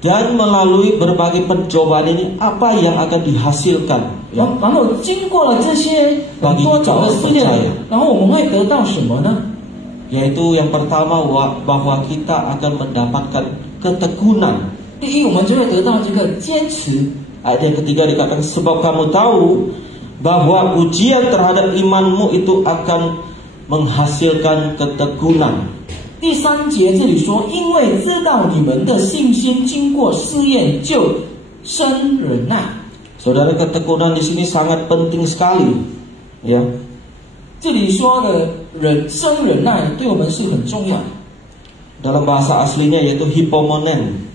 Dan melalui berbagai pencobaan ini apa yang akan dihasilkan? 然后经过了这些很多种的试验，然后我们会得到什么呢？ Yaitu yang pertama bahwa kita akan mendapatkan ketekunan. 第一，我们就会得到这个坚持。 Ayat yang ketiga dikatakan sebab kamu tahu bahwa ujian terhadap imanmu itu akan menghasilkan ketekunan. 第三节这里说，因为知道你们的信心经过试验，就生忍耐。 Saudara, ketekunan di sini sangat penting sekali, ya. 这里说的生忍耐对我们是很重要。 Dalam bahasa aslinya yaitu hipomonen.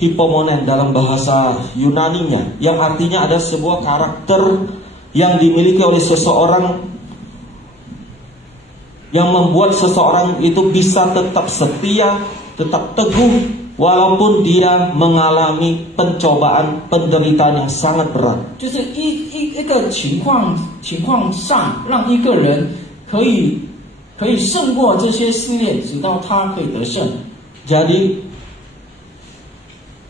Hipomonen dalam bahasa Yunaninya, yang artinya ada sebuah karakter yang dimiliki oleh seseorang yang membuat seseorang itu bisa tetap setia, tetap teguh walaupun dia mengalami pencobaan, penderitaan yang sangat berat. 就是一个情况上，让一个人可以胜过这些试炼，直到他可以得胜。 Jadi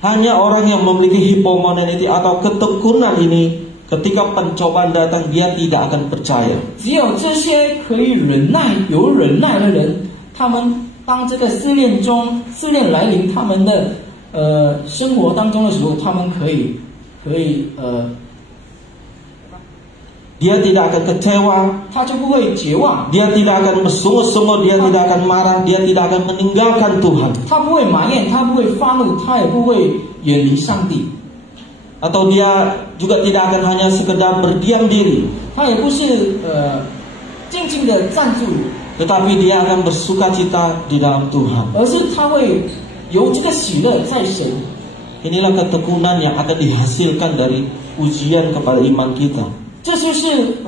hanya orang yang memiliki hipomonen itu atau ketekunan ini, ketika pencobaan datang dia tidak akan percaya. 只有这些可以有忍耐的人，他们当这个试炼来临他们的生活当中的时候，他们可以dia tidak akan kecewa, 他就不会绝望， dia tidak akan bersungut-sungut, dia tidak akan marah, dia tidak akan meninggalkan Tuhan. 他不会埋怨，他不会发怒，他也不会远离上帝。 Atau dia juga tidak akan hanya sekedar berdiam diri, 他也不是静静的站住， tetapi dia akan bersukacita di dalam Tuhan. 而是他会有这个喜乐在神。 Inilah ketekunan yang akan dihasilkan dari ujian kepada iman kita. 这就是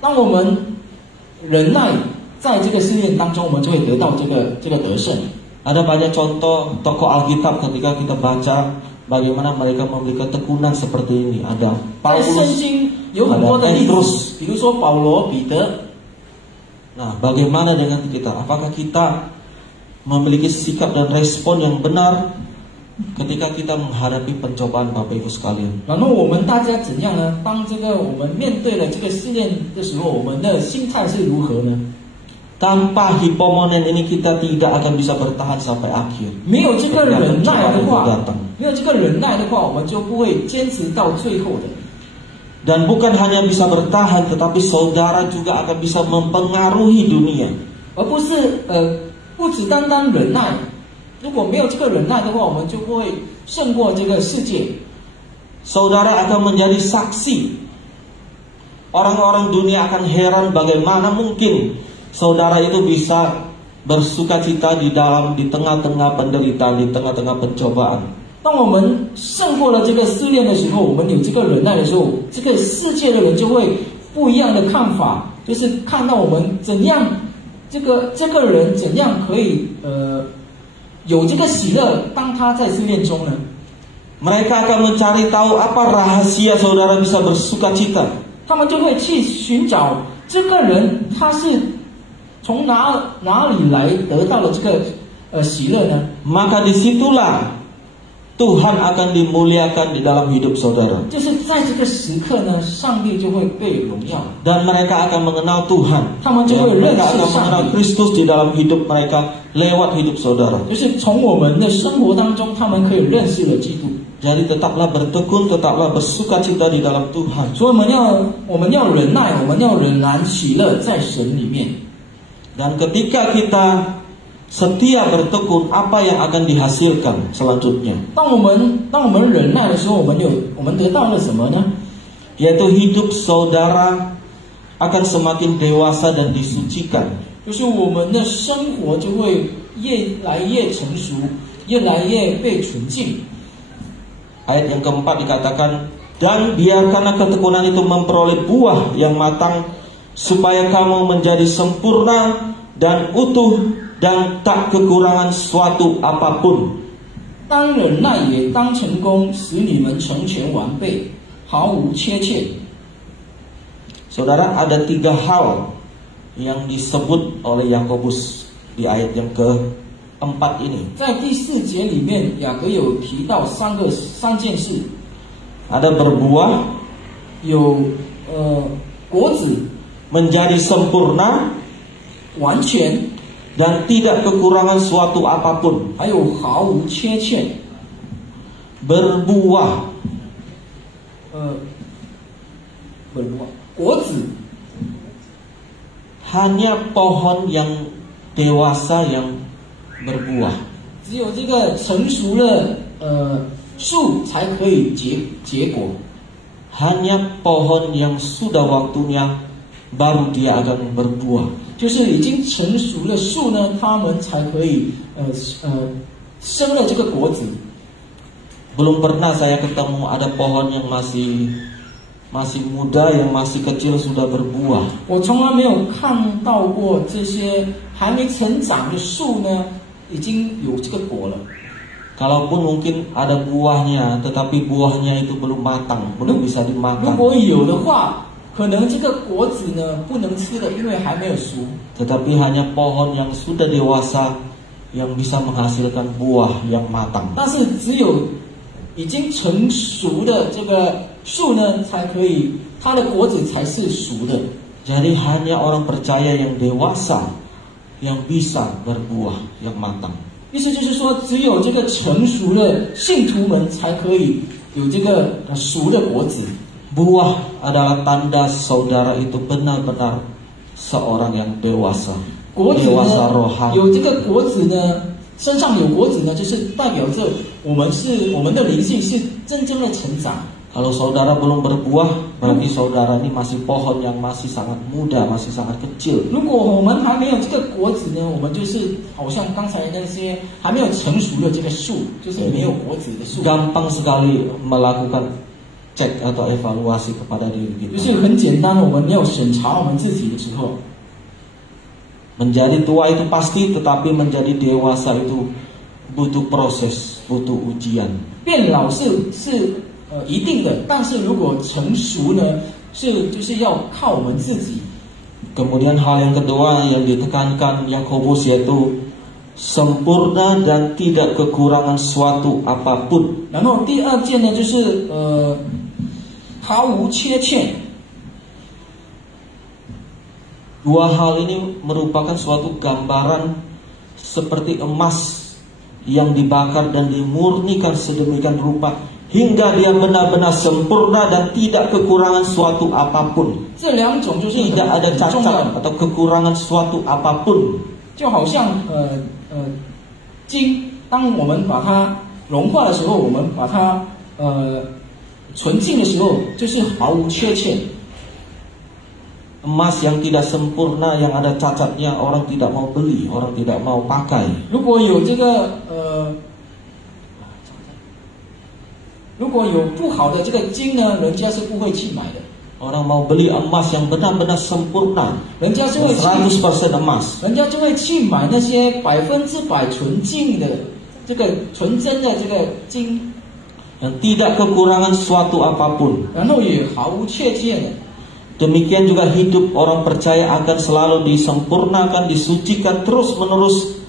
当我们忍耐在这个试炼当中，我们就会得到这个得胜。 Ada banyak contoh tokoh Alkitab ketika kita baca bagaimana mereka memiliki ketekunan seperti ini. Ada 在圣 Paulus, 经有很多的例子，比如说保罗、彼得。 Nah, bagaimana dengan kita? Apakah kita memiliki sikap dan respon yang benar ketika kita menghadapi pencobaan Bapak Ibu sekalian? 然后我们大家怎样呢？当我们面对了这个试炼的时候，我们的心态是如何呢？ Tanpa hipomonen ini kita tidak akan bisa bertahan sampai akhir. 没有这个忍耐的话 datang.，我们就不会坚持到最后的。 Dan bukan hanya bisa bertahan, tetapi saudara juga akan bisa mempengaruhi dunia. 而不是不只单单忍耐，如果没有这个忍耐的话，我们就不会胜过这个世界。 Saudara akan menjadi saksi. Orang-orang dunia akan heran bagaimana mungkin saudara itu bisa bersukacita di tengah-tengah penderitaan, di tengah-tengah pencobaan. 当我们胜过了这个试炼的时候，我们有这个忍耐的时候，这个世界的人就会不一样的看法，就是看到我们怎样，这个人怎样可以有这个喜乐，当他在试炼中呢？ Mereka akan mencari tahu apa rahasia saudara bisa bersukacita. 他们就会去寻找这个人他是从哪里来得到了这个喜乐呢？ Maka disitulah Tuhan akan dimuliakan di dalam hidup saudara. 就是在这个时刻呢，上帝就会被荣耀， Dan mereka akan mengenal Tuhan. 他们就会认 Mereka 识 akan 上 mengenal 帝。 Kristus di dalam hidup mereka lewat hidup saudara. 就是从我们的生活当中，他们可以认识了基督。 Jadi tetaplah bertekun, tetaplah bersukacita di dalam Tuhan. 所以我们要忍耐，我们要仍然喜乐在神里面。 Dan ketika kita setia bertekun, apa yang akan dihasilkan selanjutnya? 当我们忍耐的时候，我们得到了什么呢？ Yaitu hidup saudara akan semakin dewasa dan disucikan. 就是我们的生活就会越来越成熟，越来越被纯净。 Ayat yang keempat dikatakan, dan biarkanlah ketekunan itu memperoleh buah yang matang, supaya kamu menjadi sempurna dan utuh dan tak kekurangan suatu apapun. 当忍耐也当成功，使你们成全完备，毫无缺欠。 Saudara, ada 3 hal yang disebut oleh Yakobus di ayat yang keempat ini. 在第4节里面，雅各有提到三件事， Ada berbuah, 有果子 menjadi sempurna, 完全， dan tidak kekurangan suatu apapun. 还有毫无缺欠。 Berbuah, 果子 hanya pohon yang dewasa yang berbuah. 只有这个成熟的树才可以结果。 Hanya pohon yang sudah waktunya baru dia akan berbuah. 就是已经成熟的树呢，它们才可以生了这个果子。 Belum pernah saya ketemu ada pohon yang masih muda, yang masih kecil sudah berbuah. 我从来没有看到过这些还没成长的树呢，已经有这个果了。 Kalaupun mungkin ada buahnya, tetapi buahnya itu belum matang, belum bisa 如 dimakan. 果有的话，可能这个果子呢不能吃的，因为还没有熟。 Tetapi hanya pohon yang sudah dewasa yang bisa menghasilkan buah yang matang. 但是只有已经成熟的这个树呢，才可以，它的果子才是熟的。 Jadi hanya orang percaya yang dewasa yang bisa berbuah yang matang. 意思就是说，只有这个成熟的信徒们才可以有这个熟的果子。 Buah adalah tanda saudara itu benar-benar seorang yang dewasa. 果子 Dewasa 呢， rohani. 有这个果子呢，身上有果子呢，就是代表着我们的灵性是真正的成长。 Kalau saudara belum berbuah, berarti saudara ini masih pohon yang masih sangat muda, masih sangat kecil. 如果我们还没有这个果子呢，我们就是好像刚才那些还没有成熟的这个树，就是没有果子的树。 Gampang sekali melakukan cek atau evaluasi kepada diri 就 kita. 是很简单，我们要审查我们自己的时候， Menjadi tua itu pasti, tetapi menjadi dewasa itu butuh proses, butuh ujian. 变老是一定的，但是如果成熟呢，就是要靠我们自己。 Kemudian hal yang kedua yang ditekankan Yakobus yaitu sempurna dan tidak kekurangan suatu apapun. 然后第二件呢，就是毫无缺欠。 Dua hal ini merupakan suatu gambaran seperti emas yang dibakar dan dimurnikan sedemikian rupa hingga dia benar-benar sempurna dan tidak kekurangan suatu apapun. 这两种就是 Tidak ada 很重要 cacat 的， atau kekurangan suatu apapun. 就好像金，当我们把它融化的时候，我们把它纯净的时候，就是毫无缺欠。 Emas yang tidak sempurna, yang ada cacatnya, orang tidak mau beli, orang tidak mau pakai. 如果有这个如果有不好的这个金呢，人家是不会去买的。 Orang mau beli emas yang benar-benar sempurna, 人家就会去， 100% emas. 人家就会去买那些100%纯净的这个纯真的这个金， Dan tidak kekurangan suatu apapun. 然后也毫无缺欠的。 Demikian juga hidup orang percaya akan selalu disempurnakan, disucikan terus-menerus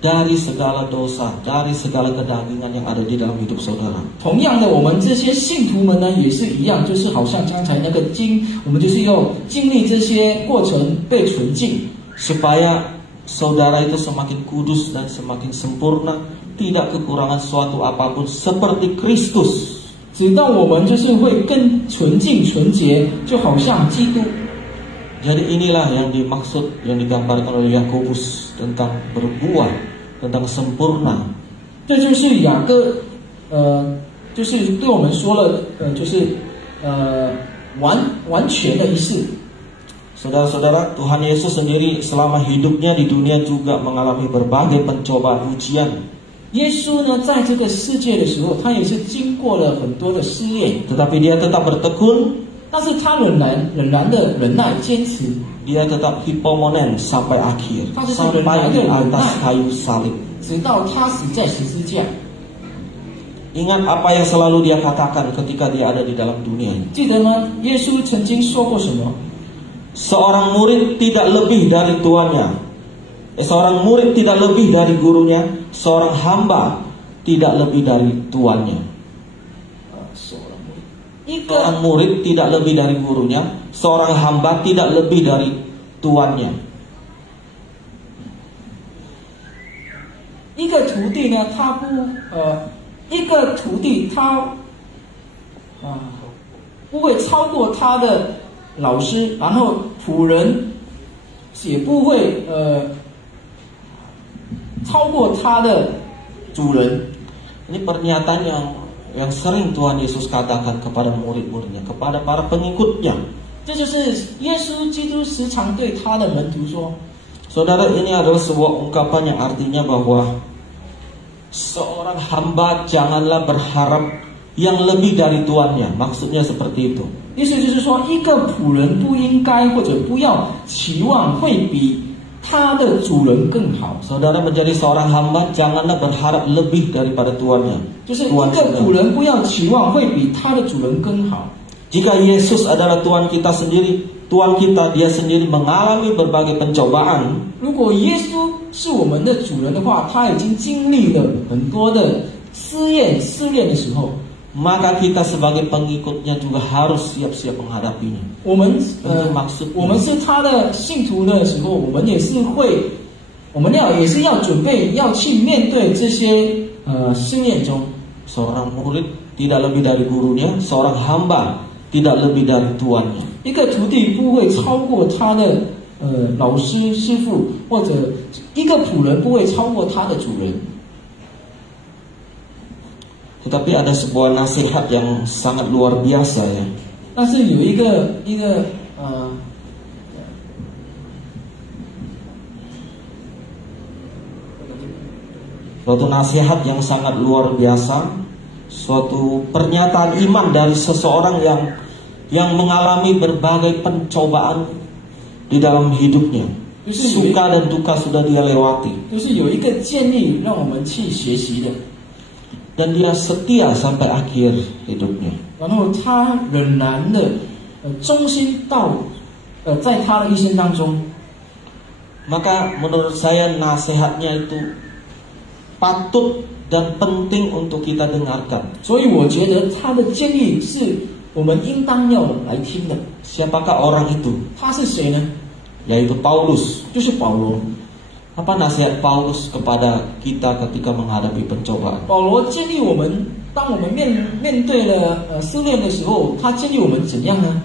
dari segala dosa, dari segala kedagingan yang ada di dalam hidup saudara. 同样的，我们这些信徒们呢，也是一样，就是好像刚才那个金，我们就是要经历这些过程被纯净， Supaya saudara itu semakin kudus dan semakin sempurna, tidak kekurangan suatu apapun seperti Kristus. 直到我们就是会更纯净纯洁，就好像基督。 Jadi inilah yang dimaksud, yang digambarkan oleh Yakobus tentang berbuah, tentang sempurna. 这就是雅各，就是对我们说了，就是完全的意思。 Saudara-saudara, Tuhan Yesus sendiri selama hidupnya di dunia juga mengalami berbagai pencobaan ujian. 耶稣呢，在这个世界的时候，他也是经过了很多的试炼， Tetapi dia tetap bertekun, 但是他仍然的忍耐坚持， dia tetap hipomonen sampai akhir, Tapi sampai sebenarnya di atas benar. kayu salib. 直到他死在十字架。 Ingat apa yang selalu dia katakan ketika dia ada di dalam dunia ini. 记得吗？耶稣曾经说过什么？ seorang murid tidak lebih dari tuannya. Seorang murid tidak lebih dari gurunya. Seorang hamba tidak lebih dari tuannya. Seorang murid tidak lebih dari gurunya. Seorang hamba tidak lebih dari tuannya. 一个徒弟呢，一个徒弟他不会超过他的老师，然后仆人也不会超过他的主人。 Ini pernyataan yang sering Tuhan Yesus katakan kepada murid-muridnya, kepada para pengikutnya. 这就是耶稣基督时常对他的门徒说。 Saudara, ini adalah sebuah ungkapan yang artinya bahwa seorang hamba janganlah berharap yang lebih dari tuannya. Maksudnya seperti itu. 意思就是说，一个仆人不应该或者不要期望会比他的主人更好。 Saudara menjadi seorang hamba janganlah berharap lebih daripada tuannya. 就是一个仆人不要期望会比他的主人更好。 Jika Yesus adalah Tuhan kita sendiri, Tuhan kita dia sendiri mengalami berbagai pencobaan. 如果耶稣是我们的主人的话，他已经经历了很多的试炼的时候， maka kita sebagai pengikutnya juga harus siap-siap menghadapinya. 我们maksudnya 我们是他的信徒的时候，我们也是要准备要去面对这些试炼中。 Seorang murid tidak lebih dari gurunya, seorang hamba tidak lebih dari tuannya. 一个徒弟不会超过他的老师师傅，或者一个仆人不会超过他的主人。 Tetapi ada sebuah nasihat yang sangat luar biasa ya. 但是有一个suatu nasihat yang sangat luar biasa, suatu pernyataan iman dari seseorang yang mengalami berbagai pencobaan di dalam hidupnya. Suka dan duka sudah dia lewati. 就是有一个建议让我们去学习的。 Dan dia setia sampai akhir hidupnya. 然后他仍然的忠心到在他的一生当中。 Maka menurut saya nasihatnya itu patut dan penting untuk kita dengarkan. 所以我觉得他的建议是我们应当要来听的。 Siapakah orang itu? 他是谁呢？ Yaitu Paulus. 就是保罗。 Apa nasihat Paulus kepada kita ketika menghadapi pencobaan? 保罗建议我们，当我们面对了试炼的时候，他建议我们怎样呢？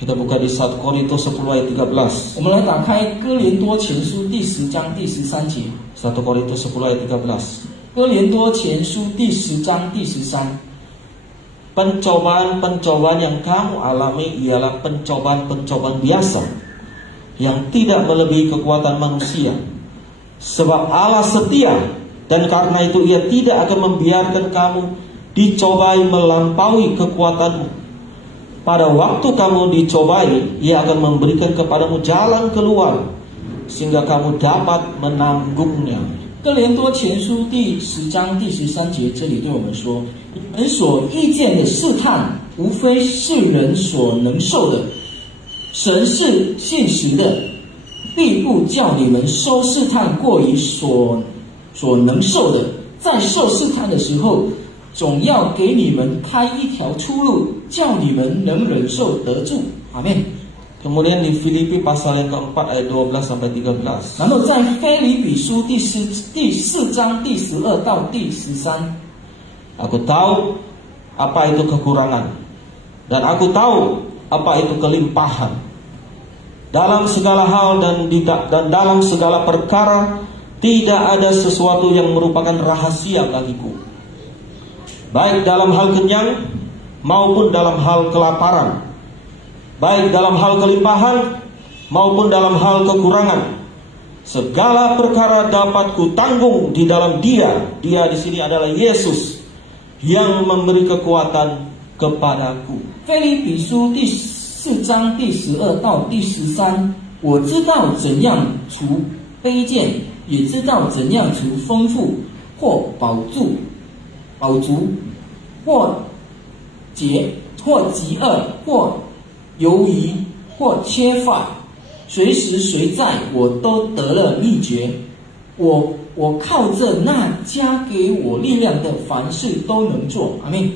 Kita buka di 1 Korintus 10 ayat 13. 我们来打开哥林多前书第10章第13节。 1 Korintus 10 ayat 13. 哥林多前书第10章第13。 Pencobaan-pencobaan yang kamu alami ialah pencobaan-pencobaan biasa yang tidak melebihi kekuatan manusia. Sebab Allah setia, dan karena itu Ia tidak akan membiarkan kamu dicobai melampaui kekuatanmu. Pada waktu kamu dicobai, Ia akan memberikan kepadamu jalan keluar sehingga kamu dapat menanggungnya. 哥林多前书第10章第13节，这里对我们说：你们所遇见的试探，无非是人所能受的。神是信实的，必不叫你们受试探过于所能受的。在受试探的时候，总要给你们开一条出路，叫你们能忍受得住。阿们。 Kemudian di Filipi pasal yang keempat ayat 12 sampai 13. 然后在腓立比书第4章第12到第13。 Aku tahu apa itu kekurangan, dan aku tahu apa itu kelimpahan. Dalam segala hal dan dalam segala perkara tidak ada sesuatu yang merupakan rahasia bagiku. Baik dalam hal kenyang maupun dalam hal kelaparan. Baik dalam hal kelimpahan maupun dalam hal kekurangan. Segala perkara dapat kutanggung di dalam Dia. Dia di sini adalah Yesus yang memberi kekuatan kepadaku. 腓立比书第4章第12到第13，我知道怎样除卑贱，也知道怎样除丰富，或饱足，或饥饿，或犹疑，或缺乏，随时随在我都得了秘诀。我靠着那加给我力量的，凡事都能做。阿们。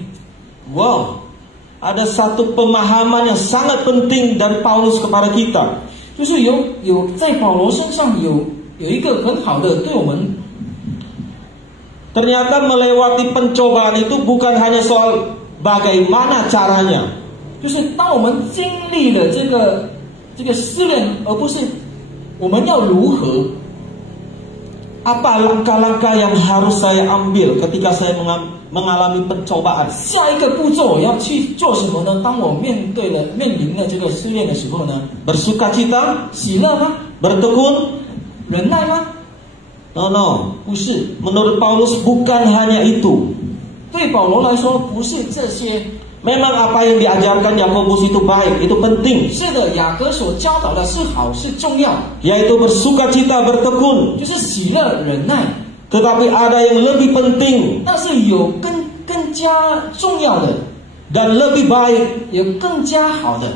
Wow, ada satu pemahaman yang sangat penting dari Paulus kepada kita. 就是有在保罗身上有一个很好的对我们。Ternyata melewati pencobaan itu bukan hanya soal bagaimana caranya. 就是当我们经历了这个试炼，而不是我们要如何。Apa langkah-langkah yang harus saya ambil ketika saya mengalami pencobaan? 下一个步骤我要去做什么呢？当我面临了这个试炼的时候呢？ Bersukacita? 喜乐吗？ Bertekun? 忍耐吗？ No. 不是。 Menurut Paulus bukan hanya itu. 对保罗来说，不是这些。 Memang apa yang diajarkan Yakobus itu baik, itu penting. 是的，雅各所教导的是好，是重要。 Yaitu bersukacita, bertekun. 就是喜乐、忍耐。 Tetapi ada yang lebih penting. 但是有更加重要的 dan lebih baik, 有更加好的。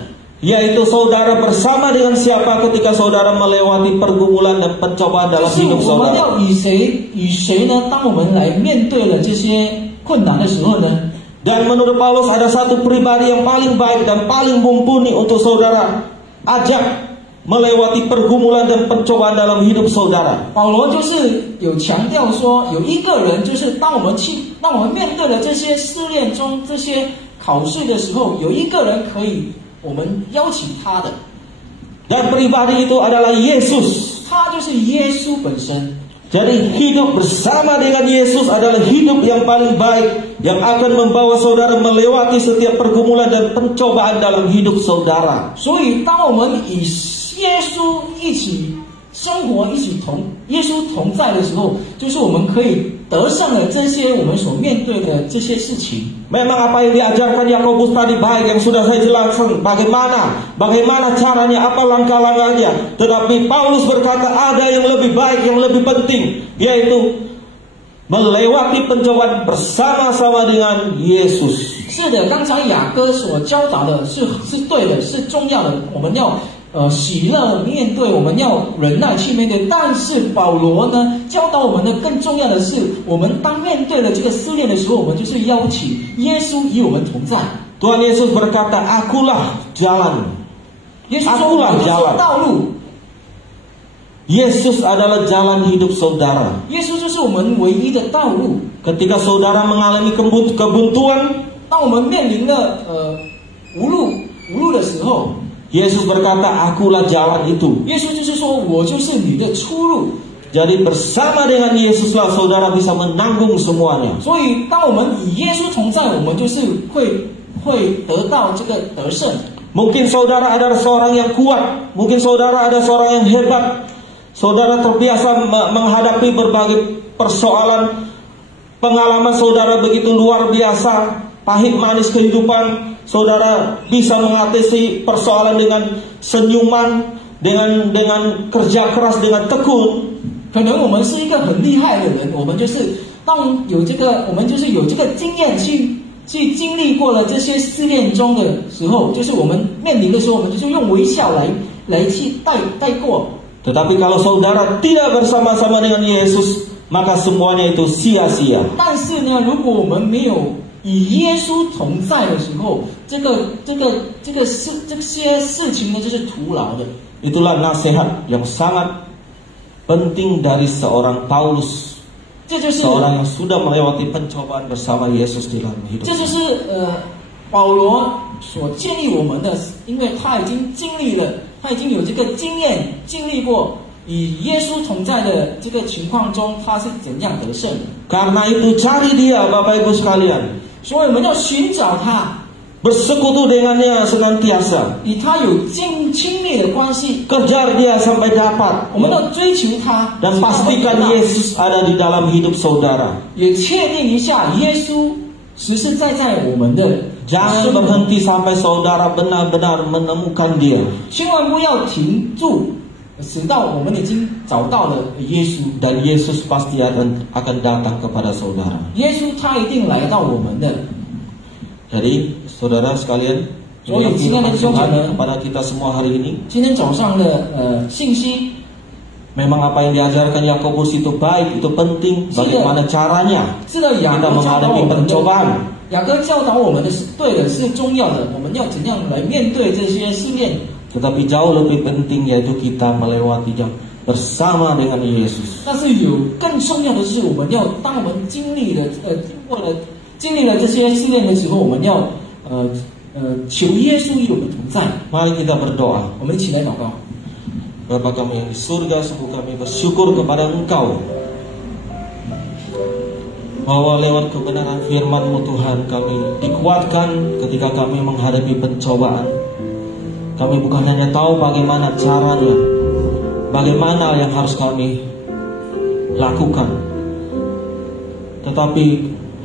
yaitu saudara bersama dengan siapa ketika saudara melewati pergumulan dan pencobaan dalam hidup 我们 saudara. 要与谁呢？当我们来面对了这些困难的时候呢？ Dan menurut Paulus ada satu pribadi yang paling baik dan paling mumpuni untuk saudara ajak melewati pergumulan dan pencobaan dalam hidup saudara. 保罗就是有强调说，有一个人，就是当我们面对了这些试炼中、这些考试的时候，有一个人可以我们邀请他的。 Dan pribadi itu adalah Yesus. 他就是耶稣本身。 Jadi hidup bersama dengan Yesus adalah hidup yang paling baik, yang akan membawa saudara melewati setiap pergumulan dan pencobaan dalam hidup saudara. 所以，当我们与耶稣一起生活、耶稣同在的时候，就是我们可以得胜了这些我们所面对的这些事情。 Memang apa yang diajarkan Yakobus tadi baik, yang sudah saya jelaskan bagaimana caranya, apa langkah-langkahnya. Tetapi Paulus berkata ada yang lebih baik, yang lebih penting, yaitu melewati pencobaan bersama-sama dengan Yesus. 是的，刚才雅各所教导的是对的，是重要的。我们要喜乐面对，我们要忍耐去面对。但是保罗呢，教导我们的更重要的是，我们当面对了这个试炼的时候，我们就是邀请耶稣与我们同在。 Tuhan Yesus berkata, akulah jalan. 耶稣说：“我就是道路。” Yesus adalah jalan hidup saudara. 耶稣就是我们唯一的道路。 Ketika saudara mengalami kebuntuan, 当我们面临了无路的时候， Yesus berkata, akulah jalan itu. 耶稣就是说，我就是你的出路。 Jadi bersama dengan Yesuslah saudara bisa menanggung semuanya. 所以，当我们与耶稣同在，我们就是会得到这个得胜。 Mungkin saudara adalah seorang yang kuat, mungkin saudara ada seorang yang hebat. Saudara terbiasa menghadapi berbagai persoalan. Pengalaman saudara begitu luar biasa, pahit manis kehidupan. Saudara bisa mengatasi persoalan dengan senyuman, dengan kerja keras, dengan tekun. 可能我们是一个很厉害的人，我们就是我们就是有这个经验去经历过了这些试炼中的时候，就是我们面临的时候，我们就是用微笑来去带过。 Tetapi kalau saudara tidak bersama-sama dengan Yesus, maka semuanya itu sia-sia. 但是呢，如果我们没有与耶稣同在的时候，这些事情呢，就是徒劳的。 Itulah nasihat yang sangat penting dari seorang Paulus, 这就是 seorang yang sudah melewati pencobaan bersama Yesus di dalam hidup. 这就是保罗所建议我们的，因为他已经经历了，他已经有这个经验，经历过与耶稣同在的这个情况中，他是怎样得胜的。 Karena itu cari dia, Bapak Ibu sekalian. 所以我们要寻找他， Bersekutu dengannya senantiasa. 与他有亲密的关系， Kejar dia sampai dapat. 我们要追求他， Dan pastikan Yesus ada di dalam hidup saudara. 也确定一下耶稣实实在在我们的 Jangan berhenti sampai saudara benar-benar menemukan dia. 千万不要停住，直到我们已经找到了耶稣。 Dan Yesus pasti akan datang kepada saudara. 耶稣他一定来到我们的。 Jadi saudara sekalian, 所以，亲爱的弟兄姐妹， kepada kita semua hari ini. 今天早上的信息， Memang apa yang diajarkan Yakobus itu baik, itu penting. Bagaimana caranya 是的，雅 kita 各教导 menghadapi 我们的， pencobaan. 雅各教导我们的是对的，是重要的。我们要怎样来面对这些试炼？ Tetapi jauh lebih penting yaitu kita melewatinya bersama dengan Yesus. 但是有更重要的是，我们要当我们经历了经历了这些试炼的时候，我们要求耶稣与我们同在。 Mari kita berdoa. 我们一起来祷告。 Bapa kami yang di surga, sungguh kami bersyukur kepada Engkau bahwa lewat kebenaran firman-Mu Tuhan kami dikuatkan ketika kami menghadapi pencobaan. Kami bukan hanya tahu bagaimana caranya, bagaimana yang harus kami lakukan, tetapi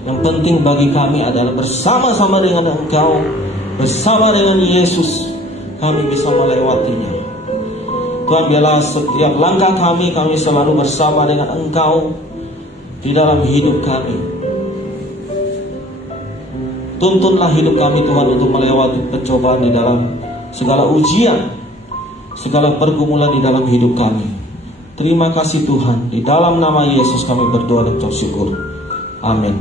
yang penting bagi kami adalah bersama-sama dengan Engkau, bersama dengan Yesus, kami bisa melewatinya. Tuhan, biarlah setiap langkah kami selalu bersama dengan Engkau di dalam hidup kami. Tuntunlah hidup kami Tuhan untuk melewati pencobaan di dalam segala ujian, segala pergumulan di dalam hidup kami. Terima kasih Tuhan, di dalam nama Yesus kami berdoa dan bersyukur. Amin.